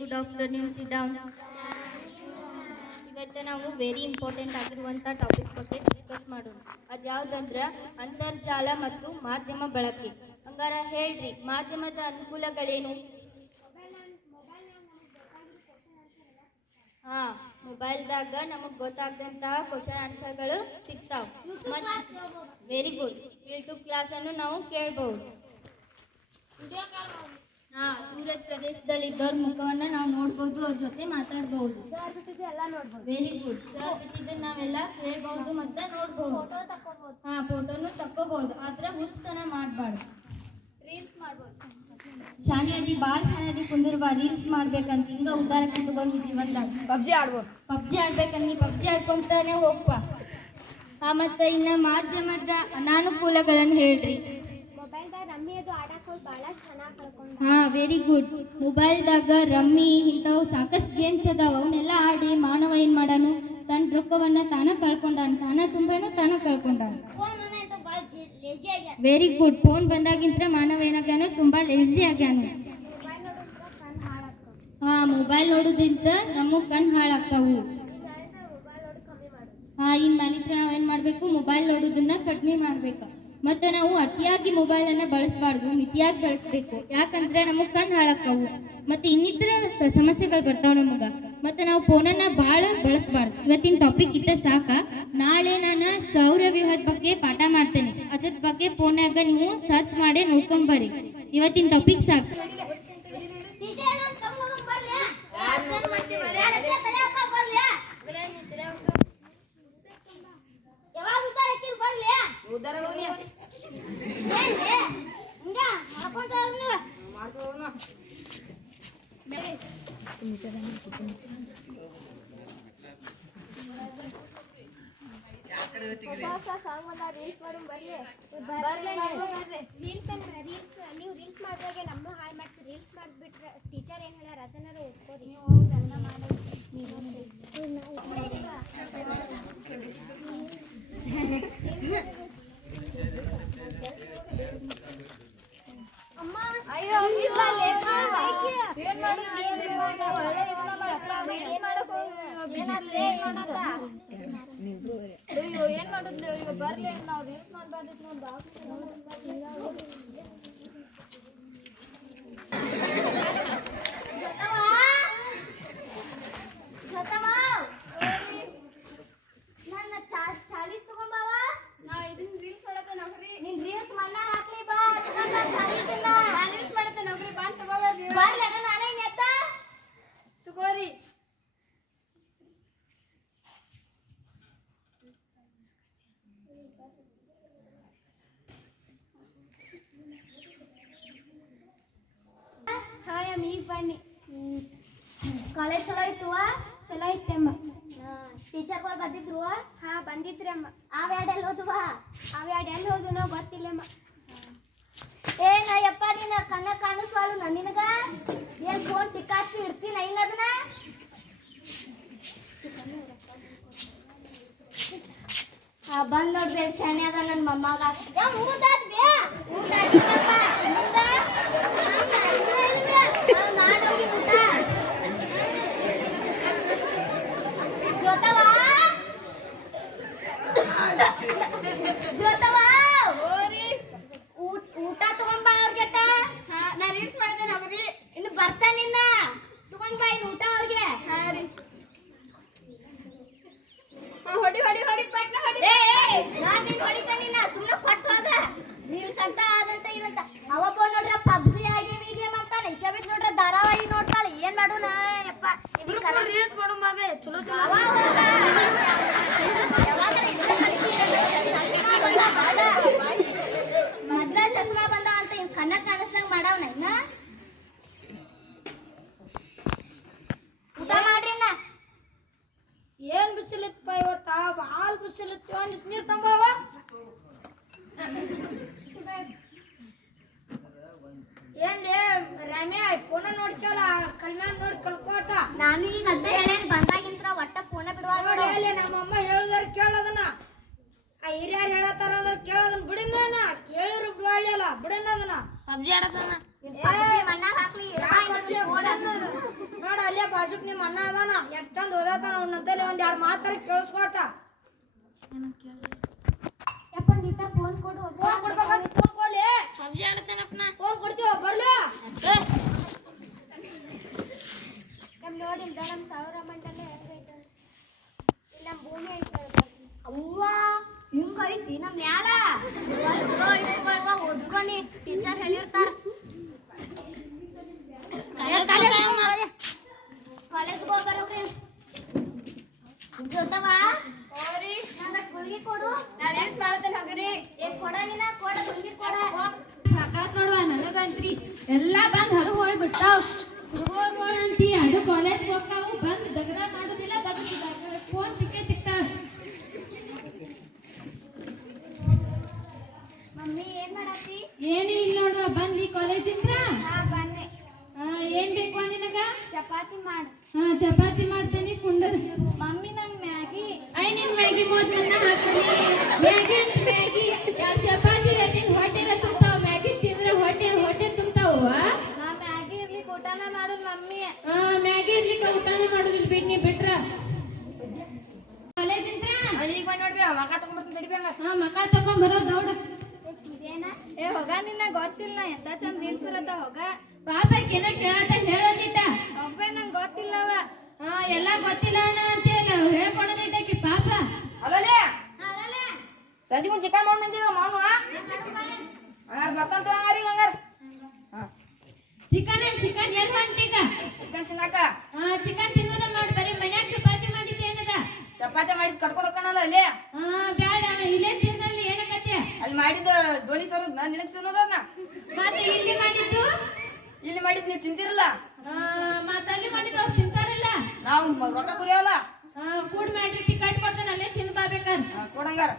Good afternoon ಸಿಟ್ down ಇವತ್ತು ನಾವು very important ಆಗಿರುವಂಥ ಟಾಪಿಕ್ ಬಗ್ಗೆ ಡಿಸ್ಕಸ್ ಮಾಡೋಣ. ಅದು ಯಾವುದಂದ್ರೆ ಅಂತರ್ಜಾಲ ಮತ್ತು ಮಾಧ್ಯಮ ಬಳಕೆ. ಹಂಗಾರ ಹೇಳ್ರಿ, ಮಾಧ್ಯಮದ ಅನುಕೂಲಗಳೇನು? ಹಾ ಮೊಬೈಲ್ದಾಗ ನಮಗೆ ಗೊತ್ತಾಗದಂತಹ ಕ್ವಶನ್ ಆನ್ಸರ್ಗಳು ಸಿಗ್ತಾವ. ವೆರಿ ಗುಡ್ ಯೂಟ್ಯೂಬ್ ಕ್ಲಾಸನ್ನು ನಾವು ಕೇಳ್ಬಹುದು ಹಾ ದೂರದ ಪ್ರದೇಶದಲ್ಲಿ ಇದ್ದವ್ರ ಮುಖವನ್ನ ನಾವು ನೋಡ್ಬೋದು ಅವ್ರ ಜೊತೆ ಮಾತಾಡ್ಬಹುದು ವೆರಿ ಗುಡ್ ಸರ್ ಬಿಟ್ಟಿದ್ದನ್ನ ನಾವೆಲ್ಲ ಕೇಳ್ಬಹುದು ಮತ್ತೆ ನೋಡ್ಬಹುದು ಹಾ ಫೋಟೋನು ತಕ್ಕೋಬಹುದು ಆದ್ರೆ ಹುಚ್ಚತನ ಮಾಡಬಾರ್ದು. ಶಾನೆ ಅದಿ ಬಾಳ್ ಶಾನೆ ಅದಿ ಕುಂದಿರ್ಬಾ ರೀಲ್ಸ್ ಮಾಡ್ಬೇಕಂತ ಹಿಂಗ ಉದಾಹರಣೆ ತಗೊಂಡು ಜೀವನದಾಗ? ಪಬ್ಜಿ ಆಡ್ಬೋದು. ಪಬ್ಜಿ ಆಡ್ಬೇಕಂತ ನೀ ಪಬ್ಜಿ ಆಡ್ಕೊಂತಾನೆ ಹೋಗ್ಪ ಹಾ ಮತ್ತೆ ಇನ್ನ ಮಾಧ್ಯಮದ ಅನಾನುಕೂಲಗಳನ್ನು ಹೇಳ್ರಿ. ಹಾ ವೆರಿ ಗುಡ್ ಮೊಬೈಲ್ದಾಗ ರಮ್ಮಿ, ಇಂಥವು ಸಾಕಷ್ಟು ಗೇಮ್ಸ್ ಅದಾವ. ಅವನ್ನೆಲ್ಲ ಆಡಿ ಮಾನವ ಏನ್ ಮಾಡಾನು? ತನ್ನ ರೊಕ್ಕವನ್ನ ತಾನ ಕಳ್ಕೊಂಡಾನ. ತಾನ ತುಂಬಾನು ತಾನ ಕಳ್ಕೊಂಡಾನ. ವೆರಿ ಗುಡ್ ಫೋನ್ ಬಂದಾಗಿಂತ್ರ ಮಾನವ ಏನಾಗ್ಯಾನು ತುಂಬಾ ಲೇಜಿ ಆಗ್ಯಾನು. ಕಣ್ಣು ಹಾ, ಮೊಬೈಲ್ ನೋಡೋದ್ರಿಂದ ನಮ್ಮ ಕಣ್ ಹಾಳಾಗ್ತಾವು. ಹಾ ಇನ್ ಮನಿತ್ರ ನಾವ್ ಏನ್ ಮಾಡ್ಬೇಕು? ಮೊಬೈಲ್ ನೋಡೋದನ್ನ ಕಡಿಮೆ ಮಾಡ್ಬೇಕು. ಮತ್ತೆ ನಾವು ಅತಿಯಾಗಿ ಮೊಬೈಲ್ ಅನ್ನ ಬಳಸಬಾರ್ದು, ಮಿತಿಯಾಗಿ ಬಳಸಬೇಕು. ಯಾಕಂದ್ರೆ ನಮಗ್ ಕಣ್ಣು ಹಾಳಾಕ್ಕವು. ಮತ್ತೆ ಇನ್ನಿತರ ಸಮಸ್ಯೆಗಳು ಬರ್ತಾವೆ ನಮಗ. ಮತ್ತೆ ನಾವು ಫೋನನ್ನ ಭಾಳ ಬಳಸಬಾರ್ದು. ಇವತ್ತಿನ ಟಾಪಿಕ್ ಇದ್ದ ಸಾಕ. ನಾಳೆ ನಾನು ಸೌರ ವ್ಯೂಹದ ಬಗ್ಗೆ ಪಾಠ ಮಾಡ್ತೇನೆ ಅದ್ರ ಬಗ್ಗೆ ಫೋನ್ಯಾಗ ನೀವು ಸರ್ಚ್ ಮಾಡಿ ನೋಡ್ಕೊಂಡ್ ಬರ್ರಿ ಇವತ್ತಿನ ಟಾಪಿಕ್ ಸಾಕು ಉದ್ದಾರ ಹೋಗ್ನಿ ಮಾಡ್ಕೋನ ಹೊಸ ಹೊಸ ಸಾಂಗ್ ಬಂದ ರೀಲ್ಸ್ ಮಾಡೋಣ ಬರ್ಲಿ ರೀಲ್ಸ್ ಅಂದ್ರೆ ರೀಲ್ಸ್ ನೀವು ರೀಲ್ಸ್ ಮಾಡಿದಾಗೆ ನಮ್ಮ ಹಾಳು ಮಾಡ್ತೀವಿ ರೀಲ್ಸ್ ಮಾಡಿಬಿಟ್ರೆ ಟೀಚರ್ ಏನು ಹೇಳ್ಯಾರ ಅದನ್ನಾರ ಓದ್ಕೋರಿ ಅಮ್ಮ ಅಯ್ಯೋ ಇಲ್ಲ ಏನ್ ಮಾಡೋದು ಏನ್ ಮಾಡಕ್ ಅಯ್ಯೋ ಏನ್ ಮಾಡೋದು? ಈಗ ಬರ್ಲಿ ನಾವು ನಾವು ನನ್ನ ಚಾಲೀಸ್ ತಗೊಂಬಾವ ನಾವ್ ಇದನ್ನ ರೀಲ್ಸ್ ಮಾಡತ್ತೆ ನೌಕರಿ ನಿನ್ ರೀಲ್ಸ್ ಮಣ್ಣ ಹಾಕ್ಲಿ ಬಾ ತಗೊಂಡ್ ನನ್ ಚಾಲೀಸ್ ಇಲ್ಲ ನಾನ್ ರೀಲ್ಸ್ ಮಾಡತ್ತೆ ನೌಕರಿ ಬಂದ್ ತಗೋಬೇಡ್ರಿ ಬರ್ಲಿ ಅಣ್ಣ ನಾನೇ ನೆತ್ತ ತಗೋರಿ ಹಾಯ್ ಅಮ್ಮ ಈಗ ಬನ್ನಿ ಕಾಲೇಜ್ ಚಲೋ ಇತ್ತು ಚಲೋ ಇತ್ತಮ್ಮ ಟೀಚರ್ಗಳು ಬಂದಿದ್ರು ಹಾ, ಬಂದಿದ್ರಿ ಅಮ್ಮ. ಅವ ಎಲ್ಲಿ ಹೋದುವ ಅವ ಎಲ್ಲಿ ಹೋದುನೋ ಗೊತ್ತಿಲ್ಲಮ್ಮ. ಏ ನಾ ಯಪ್ಪ ನಿನ್ನ ಕಣ್ಣ ಕಾಣಿಸ್ವಾಳು ನಾ ನಿನಗ? ಏನ್ ಫೋನ್ ತಿಕ್ಕಾಕಿ ಇಡ್ತೀನಿ ಇಲ್ಲ ಅದನ್ನ? ಬಂದ್ ಶಾನೆ ಅದ ನನ್ನ ಮೊಮ್ಮಗ. ಊಟ ಊಟ ಆಯ್ತಪ್ಪ. ಊಟ? ಮಾಡೋಗಿ ಊಟ ಜೋತವಾ ಜೋತವಾ ಊಟ ಊಟ ತಗೊಂಡ್ ಬಾ ಅವ್ರಿಗೆ ಹಾ ನಾ ರೀಲ್ಸ್ ಮಾಡತ್ತೆ ನೌಕರಿ ಇನ್ನು ಬರ್ತಾನಿನ್ನ ತಗೊಂಡ್ ಬಾ ಇನ್ನು ಊಟ ಅವ್ರಿಗೆ ಹಾ ರೀ ಹಾ ಹೊಡಿ ಹೊಡಿ ಹೊಡಿ ಪಟ್ನ ಹೊಡಿ ಏ ಏ, ನಾನ್ ನಿನ್ ಹೊಡಿತಾನಿನ್ನ ಸುಮ್ನೆ ಕೊಟ್ಟು ಹೋಗ ರೀಲ್ಸ್ ಅಂತ ಅದಂತ ಇದಂತ ಅವ ಫೋನ್ ನೋಡ್ರ ಪಬ್ಜಿ ಆಗಿ ಈ ಗೇಮ್ ಅಂತಾನೆ ಈಕೆ ಬಿಟ್ಟು ನೋಡ್ರ ಧಾರಾವಾಹಿ ನೋಡ್ತಾಳೆ ಏನ್ ಮಾಡೋಣ ಯಪ್ಪ ಇದಕ್ಕೆ ಕಲ- ರೀಲ್ಸ್ ಮಾಡೋ ಬಾಬೆ ಚಲೋ ಅವ ಹೋಗ. ಯಾವಾಗಾರ ಇದ್ನ ಕಲಿಸಿದ್ರೆ ಚಸ್ಮಾ ಬಂದ ಬಾಡ. ಮೊದ್ಲ ಚಸ್ಮಾ ಬಂದ ಅಂತ ಇವ್ ಕಣ್ಣ ಕಾಣಿಸ್ದಂಗ ಮಾಡವ್ನ ಇನ್ನ ಊಟ ಮಾಡ್ರಿ ಅಣ್ಣ. ಏನ್ ಬಿಸಿಲಿತ್ತಪ್ಪ ಇವತ್ತ ಭಾಳ ಬಿಸಿಲಿತ್ತು ಒಂದಿಸ್ ನೀರ್ ತಂಬವ ಏನ್ಲೇ ರಮ್ಯಾ ಫೋನ ನೋಡ್ಕಲ್ಲ ಕಲ್ಮ್ಯಾಗ ನೋಡಿ ಕಲ್ಕೋಟ ನಾನು ಈಗ ಅಂತ ಹೇಳೇನ್ ಬಂದಾಗಿಂತ್ರ ಒಟ್ಟ ಫೋನ ಬಿಡುವಾಗ ನೋಡಿ ಅಲ್ಲಿ ನಮ್ಮಮ್ಮ ಹೇಳಿದಾರ ಕೇಳೋದನ್ನ ಆ ಹಿರಿಯರು ಹೇಳತ್ತಾರ ಅಂದ್ರೆ ಕೇಳೋದನ್ನ ಬಿಡಿನ ಕೇಳಿರು ಬಿಡಲ್ಲ ಬಿಡಿನ ಅದನ್ನ ಪಬ್ಜಿ ಆಡತಾನ ಮಣ್ಣಾಗ ಹಾಕ್ಲಿ ಯಾಕ್ ಪಬ್ಜಿ? ನೋಡ ಬಾಜುಕ್ ನಿಮ್ಮ ಅಣ್ಣ ಅದಾನ? ಎಷ್ಟ್ ಚಂದ ಓದಾತಾನ ಅವನಂತಲ್ಲಿ ಒಂದ್ ಎರಡು ಮಾತಾರ ಕೇಳಿಸ್ಕೊಟ ಯಪ್ಪ ಗೀತಾ ಫೋನ್ ಕೊಡು ಫೋನ್ ಕೊಡ್ಬೇಕಂತ ಫೋನ್ ಕೊಡ್ಲಿ. ಪಬ್ಜಿ ಆಡ್ತೇನಪ್ಪನ? ಫೋನ್ ಕೊಡ್ತೀವ? ಬರ್ಲಿ. ನಮ್ ನೋಡಿಲ್ದ ನಮ್ ಸಾವಿರ ಮಂಡಲ ಹೆಂಗೈತೆ ಇಲ್ಲ ನಮ್ ಭೂಮಿ ಐತೆ. ಅವ್ವ ಹಿಂಗ ಐತಿ ನಮ್ ಮ್ಯಾಲ. ಓದ್ಕೊನಿ. ಟೀಚರ್ ಹೇಳಿರ್ತಾರ ಕಾಲೇಜ್ ಹೋಗ್ಬರೋಗ್ರಿ ಜೊತವ ನನ್ನ ಗುಳಿಗೆ ಕೊಡು ನಾವೇನ್ ಮಾಡ್ತೇನೆ ಹೋಗ್ರಿ ಏ ಕೊಡ ನೀನ ಕೊಡ ಗುಳಿಗೆ ಕೊಡ ಸಾಕಾತ್ ನೋಡುವ ನನಗಂತ್ರಿ ಎಲ್ಲಾ ಬಂದ್ ಹೊರಗೆ ಹೋಗ್ಬಿಟ್ಟಾವ್ ಹುಡುಗರು ನೋಡಂತಿ ಅದು ಕಾಲೇಜ್ ಹೋಗ್ತಾವು ಬಂದ್ ದಗದ ಮಾಡೋದಿಲ್ಲ ಬಗ್ಗಿಸಿದಾಗ ಫೋನ್ ಸಿಕ್ಕೇ ಸಿಗ್ತಾಳ ಮಮ್ಮಿ ಏನ್ ಮಾಡತ್ತಿ ಏನು ಇಲ್ಲ ನೋಡುವ ಬಂದ್ ಈ ಕಾಲೇಜಿಂದ ಹಾ ಬನ್ನಿ ಏನ್ ಬೇಕು ನಿನಗ ಚಪಾತಿ ಮಾಡು ಹಾ ಚಪಾತಿ ಮಾಡ್ತೇನೆ ಕುಂಡರ್. ಮಮ್ಮಿ ನಂಗ್ ಮ್ಯಾಗಿ. ಐ ನಿನ್ ಮ್ಯಾಗಿ ಮೂವತ್ ಮಣ್ಣ ಹಾಕ್ತೀನಿ. ಮ್ಯಾಗಿ ಅಂತ ಮ್ಯಾಗಿ. ಎರಡು ಚಪಾತಿ ತಿಂದ್ ಹೊಟ್ಟೆ ತುಂಬ್ತಾವ. ಮ್ಯಾಗಿ ತಿಂದ್ರೆ ಹೊಟ್ಟೆ ಹೊಟ್ಟೆ ತುಂಬ್ತಾವ ನಾ ಮ್ಯಾಗಿ ಇರ್ಲಿಕ್ಕೆ ಊಟನ ಮಾಡೋದು ಮಮ್ಮಿ. ಆ, ಮ್ಯಾಗಿ ಇರ್ಲಿಕ್ಕೆ ಊಟನೂ ಮಾಡೋದಿಲ್ಲ ಬಿಡ್ ನೀ ಬಿಟ್ರ. ಕಾಲೇಜಿಂದ ಈಗ ಬಂದ್ ನೋಡ್ಬಿ ಮಗ ತಗೊಂಡ್ಬರ್ತೀನಿ ತಡಿಬಿ ಹಂಗ ಹಾ ಮಕ ತಕೊಂಡ್ ಬರೋ ದೌಡ. ಇದೇನ ಏ ಹೋಗ ನಿನ್ನ ಗೊತ್ತಿಲ್ಲ ಎಂತ ಚಂದ ರೀಲ್ಸ್ ಇರತ್ತ ಹೋಗ. ಪಾಪಕ್ಕೆ ಏನೋ ಕೇಳತ್ತ ಹೇಳೋದಿತ್ತ ಒಬ್ಬೇ ನಂಗೆ ಗೊತ್ತಿಲ್ಲವ ಹಾ ಎಲ್ಲ ಗೊತ್ತಿಲ್ಲ ಅಣ್ಣ ಅಂತೀಯಲ್ಲ ಹೇಳ್ಕೊಡೋದಿಟ್ಟಕ್ಕೆ ಪಾಪ? ಅಲ್ಲೇ ಸಂಜೆ ಮುಂಚೆ ಚಿಕನ್ ಮಾಡಿ ಬಂದಿರ ಮಾಡು ಹಂಗಾರ ಬರ್ತಾನ ಹಂಗಾರಿ ಹಂಗಾರ. ಚಿಕನ್ ಚಿಕನ್ ಎಲ್ಲಿ ಹೊಂಟೀಗ? ಚಿಕನ್ ತಿನ್ನಾಕ? ಹಾ ಚಿಕನ್ ತಿನ್ನೋದ ಮಾಡಿ ಬರೀ ಮನ್ಯಾಗ ಚಪಾತಿ ಮಾಡಿದ್ದೇನದ ಚಪಾತಿ ಮಾಡಿದ್ ಕರ್ಕೊಂಡು ಹೋಗ್ಕಣಲ್ಲ ಅಲ್ಲಿ? ಹಾ ಬ್ಯಾಡ ಇಲ್ಲೇ ತಿನ್ನಲ್ಲಿ ಏನಕತ್ತೆ ಅಲ್ಲಿ ಮಾಡಿದ ಧೋನಿ ಸರ್ ನಿನಗೆ ತಿನ್ನೋದನ್ನ ಮತ್ತೆ ಇಲ್ಲಿ ಮಾಡಿದ್ದು? ಇಲ್ಲಿ ಮಾಡಿದ್ ನೀವು ತಿಂತಿರಲ್ಲ ಮತ್ತೆ ಅಲ್ಲಿ ಮಾಡಿದ್ದು ಅವ್ರು ತಿಂತಾರಲ್ಲ ನಾವು ರೊಕ್ಕ ಕುಡಿಯಲ್ಲ? ಕೂಡ್ ಮಾಡ್ರಿ ಟಿಕೆಟ್ ಕೊಡ್ತಾನೆ ಅಲ್ಲೇ ತಿನ್ ಬಾಬೇಕಾರ್ ಕೊಡಂಗಾರ.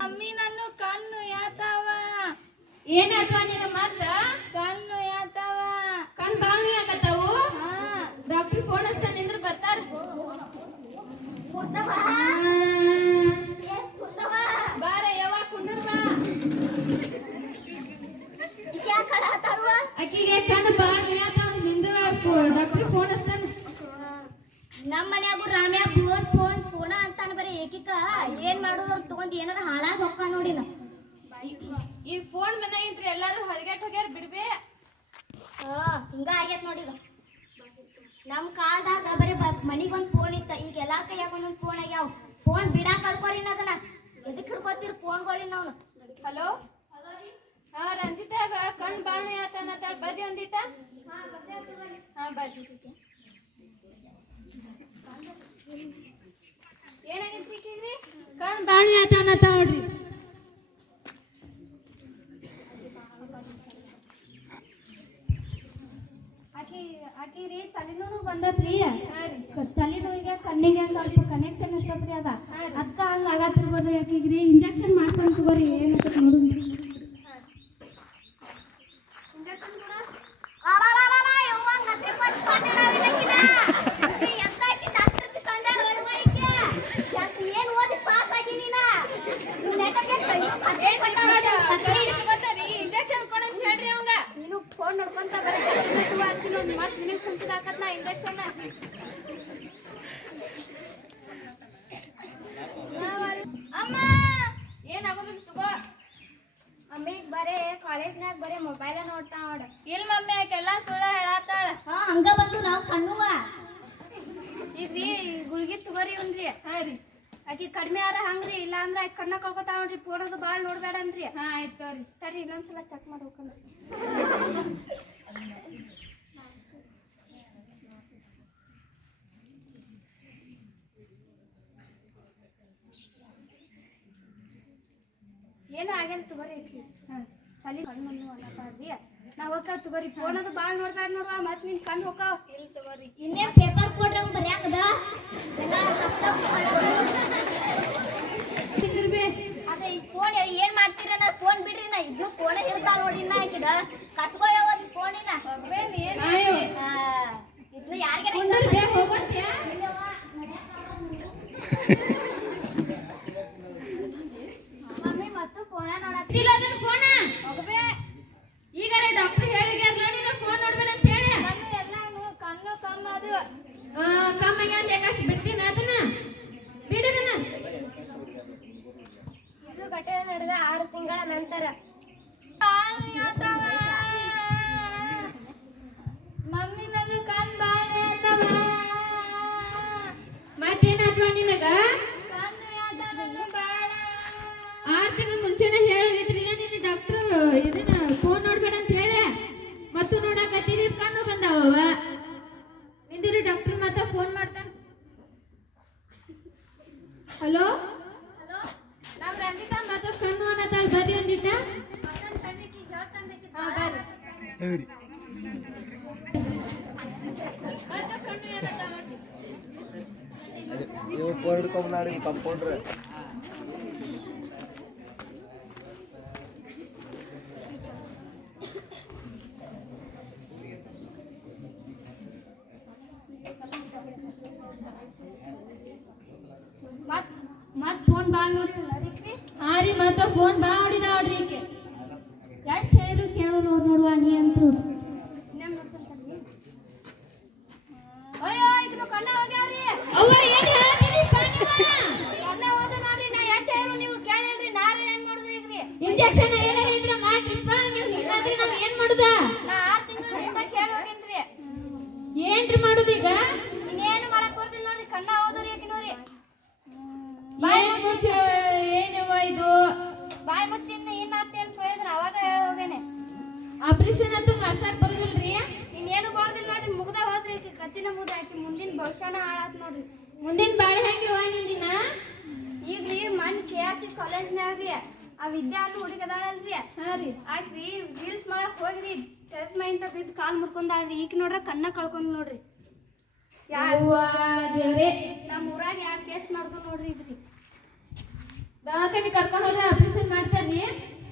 ಅಮ್ಮಿ ನನ್ನ ಕಣ್ಣು ಯಾತಾವ? ಏನಾತ್ವ ನಿನ್ನ ಮತ್ತ ಕಣ್ಣು ಯಾತಾವ? ಕಣ್ ಬಾಳ್ನು ಯಾಕತ್ತಾವು ಹಾ. ಡಾಕ್ಟರ್ ಫೋನ್ ಹಚ್ತಾನೆ ನಿಂದ್ರ ಬರ್ತಾರ. ಪುರ್ತವ ಎಸ್ ಪುರ್ತವ ಬಾರ ಯವ್ವ ಕುಂಡ್ರ ಬಾ ಯಾಕ ಕಳತಾವ ಆಕಿಗೆ ಕಣ್ ಬಾಳ್ನು ಯಾತಾವ ನಿಂದ್ರ ಡಾಕ್ಟರ್ ಫೋನ್ ಹಚ್ತಾನ ನಮ್ಮ ಮನ್ಯಾಗು ರಾಮ್ಯಾಗ ಫೋನ್ ಫೋನ್ ಫೋನ ಅಂತಾನ ಬರೀ ಏಕಿಕ ಏನ್ ಮಾಡೋದು ಅವ್ರ್ ತಗೊಂಡ್ ಏನಾರ ಹಾಳಾಗ್ ಹೊಕ್ಕ ನೋಡಿನ ಈ ಫೋನ್ ಮನ್ಯಾಗಿಂತ್ರಿ ಎಲ್ಲಾರು ಹದಗೆಟ್ ಹೋಗ್ಯಾರ ಬಿಡ್ಬೇ. ಹಾ ಹಿಂಗ ನೋಡಿ ಇದು ನಮ್ಮ ಕಾಲದಾಗ ಬರೀ ಮನಿಗೊಂದ್ ಫೋನ್ ಇತ್ತ ಈಗ ಎಲ್ಲಾ ಕೈಯಾಗ ಒಂದೊಂದ್ ಫೋನ್ ಆಗ್ಯಾವ. ಫೋನ್ ಬಿಡಾಕ ಕಳ್ಕೊರಿ ಅದನ್ನ. ಎದಕ್ ಹಿಡ್ಕೊತೀರಿ ಫೋನ್ಗಳಿನ ಅವನು? ಹಲೋ? ಹಾ ರಂಜಿತಾಗ ಕಣ್ ಬಾಣ ಯಾತನತ್ತಾಳ ಬರ್ರಿ ಒಂದಿಟ ಹಾ ಬರ್ರಿ ಕಣ್ ಬಾಳ್ನು ಯಾತನತ್ತಾಳ ನೋಡ್ರಿ ಆಕಿ ಆಕಿ ರೀ ತಲೆನೋವು ಬಂದತ್ರಿ ತಲೆನೋವಿಗೆ ಕಣ್ಣಿಗೆ ಸ್ವಲ್ಪ ಕನೆಕ್ಷನ್ ಇರ್ತದ್ರಿ ಅದ. ಅದಕ್ಕ ಹಂಗ ಆಗತ್ತಿರ್ಬೋದ್ರಿ ಆಕಿಗ್ರಿ. ಇಂಜೆಕ್ಷನ್ ಮಾಡ್ಕೊಂಡು ತಗೋರಿ. ಏನಂತ ನೋಡು ಏನ್ ಓದಿ ಪಾಸ್ ಆಗಿ ನೀನ ಇಂಜೆಕ್ಷನ್ ಕೊಡಂತ ಹೇಳ್ರಿ ಅವಂಗ ನೀನು ಫೋನ್ ನೋಡ್ಕೊಂತ ಬರೀ ಮತ್ತೆ ನಿನಗೆ ಸುಮ್ಸಿಗೆ ಹಾಕತ್ನ ಇಂಜೆಕ್ಷನ್ ಅಮ್ಮ ಏನಾಗೋದಿಲ್ಲ ತಗೋ ಅಮ್ಮಿಗ್ ಬರೇ ಕಾಲೇಜ್ನಾಗ ಬರೇ ಮೊಬೈಲ್ ನೋಡ್ತಾ ನೋಡ. ಇಲ್ಲ ಮಮ್ಮಿ ಆಕೆಲ್ಲ ಸುಳ್ಳ ಹೇಳತ್ತಾಳ. ಹಾ ಹಂಗ ಬಂದು ನಾವು ಕಣ್ಣುವ. ಇದ್ರಿ ಗುಳ್ಗಿ ತಗೋರಿ ಒಂದ್ರಿ ಹಾ ರೀ. ಆಕಿ ಕಡಿಮೆ ಆರ ಹಂಗ್ರಿ ಇಲ್ಲ ಅಂದ್ರೆ ಆಕಿ ಕಣ್ಣ ಕಳ್ಕೊತಾ ನೋಡ್ರಿ ಫೋನದು ಭಾಳ ನೋಡ್ಬೇಡನ್ರಿ ಹಾ ಆಯ್ತು ತಗೋರಿ. ತಡ್ರಿ ಇನ್ನೊಂದ್ಸಲ ಚೆಕ್ ಮಾಡಿ ಹೋಗ್ಕೊಂಡು. ಏನು ಆಗಲ್ಲ ತಗೋರಿ ತಲೆ ಕಣ್ಣು ಅನ್ನಪ್ಪಾರ್ರಿ ನಾವು ಹೋಗ್ತಾವ ತಗೋರಿ ಫೋನ್ ಅದು ಭಾಳ ನೋಡ್ಬೇಡ ನೋಡುವ ಮತ್ತೆ ನಿನ್ ಕಣ್ಣು ಹೋಗ್ತಾವ ಇಲ್ಲಿ ತಗೋರಿ ಇನ್ನೇನ್ ಪೇಪರ್ ಕೊಡ್ರಿ ಅವ್ನು ಬರ್ಯಾಕದ ಅದೇ ಈ ಫೋನ್ ಏನ್ ಮಾಡ್ತೀರ ನಾ ಫೋನ್ ಬಿಡ್ರಿ ನಾ ಇದ್ನು ಫೋನ್ ಹಿಡ್ತಾ ನೋಡಿ ನಾ ಆಕಿದ ಕಸ್ಬೋ ಯಾವತ್ ಫೋನಿನ ಇದ್ನು ಯಾರಿಗೆ ಕುಂದ್ರ போடுறேன் ರೀ ಆಕ್ರಿ ರೀಲ್ಸ್ ಮಾಡಕ್ ಹೋಗ್ರಿ. ಟೆರೆಸ್ ಮೈಂತ ಬಿದ್ದು ಕಾಲ್ ಮುರ್ಕೊಂಡ್ರಿ ಈಗ ನೋಡ್ರ ಕಣ್ಣ ಕಳ್ಕೊಂಡ್ ನೋಡ್ರಿ. ನಮ್ಮ ಊರಾಗ ಯಾರು ಕೇಸ್ ಮಾಡ್ದು ನೋಡ್ರಿ ಇದ್ರಿ. ದವಾಖಾನೆ ಕರ್ಕೊಂಡು ಹೋದ್ರೆ ಆಪರೇಷನ್ ಮಾಡ್ತಾರ್ರಿ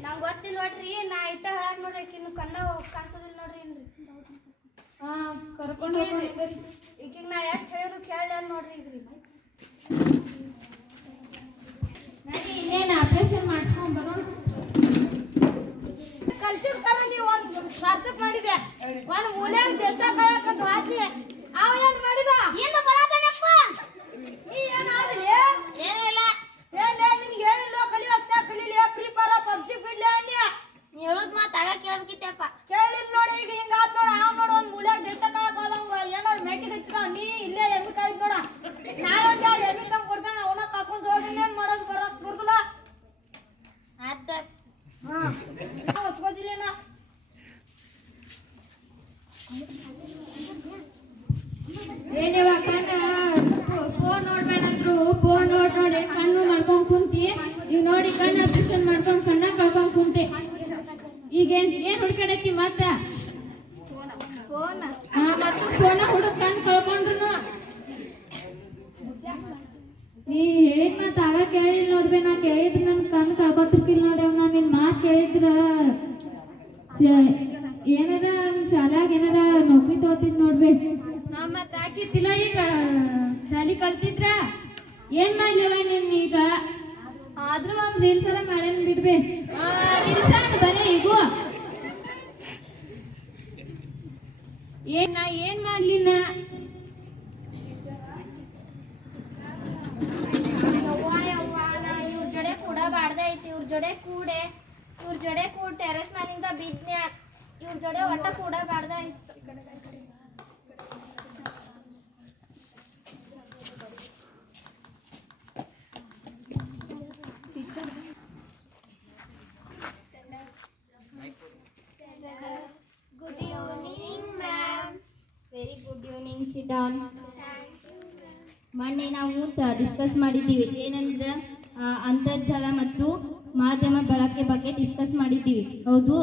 ನಂಗೆ ಗೊತ್ತಿಲ್ಲ ನೋಡ್ರಿ ನಾ ಇಟ್ಟ ಹೇಳಕ್ ನೋಡ್ರಿ ಆಕಿನ್ನು ಕಣ್ಣ ಕಾಣಿಸೋದಿಲ್ಲ ನೋಡ್ರಿ ಹಾ ಕರ್ಕೊಂಡು ಹೋಗ್ರಿ ಈಗಿನ ನಾ ಎಷ್ಟು ಹೇಳಿದ್ರು ಕೇಳ ನೋಡ್ರಿ ಇದ್ರಿ. ಇನ್ನೇನು ಆಪರೇಷನ್ ಮಾಡ್ಕೊಂಡು ಬರೋಣ ಕಲ್ಸಿದ ಕಾಲ ನೀವು ಒಂದು ಸಾರ್ಥಕ್ ಮಾಡಿದೆ ಒಂದು ಮೂಲ್ಯಾಗ ದೇಶ ಕಾಯಕಂತ ವಾದ್ನಿ ಅವ ಏನ್ ಮಾಡಿದ? ಏನು ಬರತಾನಪ್ಪ ನೀ ಏನಾದ್ರಿ ಏನೂ ಇಲ್ಲ. ಏನೇ ನಿನ್ಗೆ ಏನಿಲ್ಲ ಕಲಿ ಅಷ್ಟೇ ಕಲೀಲಿ ಫ್ರೀ ಫೈರ್ ಪಬ್ಜಿ ಬಿಡ್ಲಿ ಅನ್ಯ ನೀ ಹೇಳುದ್ ಮಾತು ಆಗ ಕೇಳ್ಬೇಕಿತ್ತಪ್ಪ ಕೇಳಿಲ್ಲ ನೋಡಿ ಈಗ ಹಿಂಗಾತ್ ನೋಡ ಅವ್ ನೋಡ ಒಂದ್ ಮೂಲ್ಯಾಗ ದೇಶ ಕಾಯಕ ಏನಾರ ಏನಾರು ಹಚ್ಚಿದ? ನೀ ಇಲ್ಲೇ ಎಮ್ಮಿ ಕಾಯ್ದು ನೋಡ. ನಾನು ಒಂದ್ ಎರಡು ಎಮ್ಮಿ ತಂಗ್ ಕೊಡ್ತಾನೆ ಅವನ ಕಾಕೊಂಡ್ ಹೋಗಿ ಏನ್ ಮಾಡೋದು ಬರಕ್ ಬರ್ದಲ್ಲ. ಆತ ಹಾ. ಹಚ್ಕೋದಿಲ್ಲ ಏನೇವ ಕಣ್ಣ? ಫೋನ್ ನೋಡ್ಬೇಡಂದ್ರು ಫೋನ್ ನೋಡ್ ನೋಡಿ, ಕಣ್ಣು ಮಾಡ್ಕೊಂಡ್ ಕುಂತಿ. ಈಗ ನೋಡಿ ಕಣ್ಣು ಆಪರೇಷನ್ ಮಾಡ್ಕೊಂಡ್ ಕಣ್ಣ ಕಳ್ಕೊಂಡ್ ಕುಂತಿ. ಈಗ ಏನ್ ಏನ್ ಹುಡ್ಕಾಡೈತಿ ಮತ್ತ? ಹಾ, ಮತ್ತು ಫೋನ ಹುಡುಕ್ ಕಣ್ ಕಳ್ಕೊಂಡ್ರು ನೀ ಹೇಳಿದ ಮಾತು ಆಗ ಕೇಳಿಲ್ಲ ನೋಡ್ಬೆ, ನಾ ಕೇಳಿದ್ರ ನನ್ ಕಣ್ ಕಳ್ಕೊತಿರ್ಕಿಲ್ಲ ನೋಡ್ಯವ್ ನಾ ನಿನ್ ಮಾತು ಕೇಳಿದ್ರ. ಸ- ಏನಾರ ಶಾಲ್ಯಾಗ ಏನಾರ ನೌಕರಿ ತಗೋತಿದ್ ನೋಡ್ಬೆ ಹಾ ಮತ್ತ ಹಾಕಿತ್ತಿಲ್ಲ ಈಗ? ಶಾಲಿ ಕಲ್ತಿದ್ರ? ಏನ್ ಮಾಡ್ಲಿವ ನಿನ್ ಈಗ? ಆದ್ರೂ ಒಂದ್ ರೀಲ್ಸ್ ಎಲ್ಲ ಮಾಡೇನ್ ಬಿಡ್ಬೆ. ನಿಲ್ಸಾಣ ಬರೀ ಈಗ. ಏನ್ ನಾ ಏನ್ ಮಾಡ್ಲಿಲ್ಲ ಯವ್ವ ಯವ್ವ, ನಾ ಇವ್ರ ಜೊಡೆ ಕೂಡ ಬಾಡ್ದೈತಿ ಇವ್ರ ಜೋಡೆ ಕೂಡೆ. ಇವ್ರ ಜೊಡೆ ಕೂಡ ಟೆರೆಸ್ ಮ್ಯಾಲಿಂದ ಬಿದ್ನ್ಯಾ? ಇವ್ರ ಜೊಡೆ ಒಟ್ಟ ಕೂಡ ಬಾಡ್ದ ಐತಿ good evening ma'am very good evening sit down ಮೊನ್ನೆ ನಾವು ಡಿಸ್ಕಸ್ ಮಾಡಿದ್ದೀವಿ. ಏನಂದ್ರೆ ಅಂತರ್ಜಾಲ ಮತ್ತು ಮಾಧ್ಯಮ ಬಳಕೆ ಬಗ್ಗೆ ಡಿಸ್ಕಸ್ ಮಾಡಿದ್ದೀವಿ. ಹೌದು?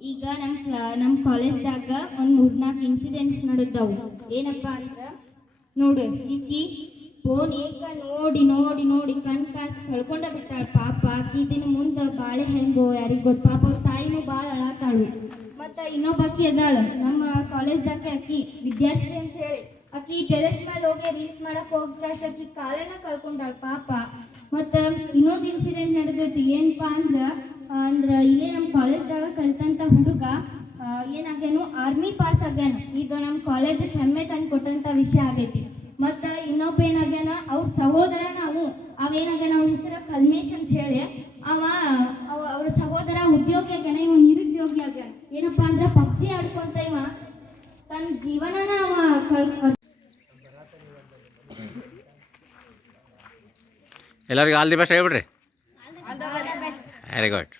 ಈಗ ನಮ್ಮ ನಮ್ಮ ಕಾಲೇಜ್ದಾಗ ಒಂದು ಮೂರ್ನಾಲ್ಕು ಇನ್ಸಿಡೆಂಟ್ಸ್ ನಡೆದವು. ಏನಪ್ಪ ಅಂದ್ರೆ, ನೋಡು, ಈಕಿ ಫೋನ್ ಏಕ ನೋಡಿ ನೋಡಿ ನೋಡಿ ಕಣ್ ಕಾಸು ಕಳ್ಕೊಂಡ ಬಿಟ್ಟಾಳ. ಪಾಪ ಆಕಿದಿನ ಮುಂದೆ ಬಾಳೆ ಹೆಂಗೋ, ಯಾರಿಗೆ ಗೊತ್ತು? ಪಾಪ ಅವ್ರ ತಾಯಿನೂ ಭಾಳ ಅಳತಾಳು. ಮತ್ತ ಇನ್ನೊಬ್ಬಾಕಿ ಅದಾಳ. ನಮ್ಮ ಕಾಲೇಜ್ದಾಗ ಆಕಿ ವಿದ್ಯಾಶ್ರೀ ಅಂತ ಹೇಳಿ. ಆಕಿ ಟೆರೆಸ್ ಮೇಲೆ ಹೋಗಿ ರೀಲ್ಸ್ ಮಾಡಕ್ ಹೋಗ್ತಾ ಆಕಿ ಕಾಲೇನ ಕಳ್ಕೊಂಡಾಳ ಪಾಪ. ಮತ್ತ ಇನ್ನೊಂದು ಇನ್ಸಿಡೆಂಟ್ ನಡೆದೈತಿ. ಏನಪ್ಪಾ ಅಂದ್ರ ಅಂದ್ರ ಇಲ್ಲೇ ನಮ್ಮ ಕಾಲೇಜ್ದಾಗ ಕಲ್ತಂತ ಹುಡುಗ ಏನಾಗ್ಯಾನು ಆರ್ಮಿ ಪಾಸ್ ಆಗ್ಯಾನ. ಇದು ನಮ್ಮ ಕಾಲೇಜಿಗೆ ಹೆಮ್ಮೆ ಎಲ್ಲರಿಗೂ ಆಲ್ ದಿ ಬೆಸ್ಟ್ ಹೇಳ್ಬಿಡ್ರಿ ವೆರಿ ಗುಡ್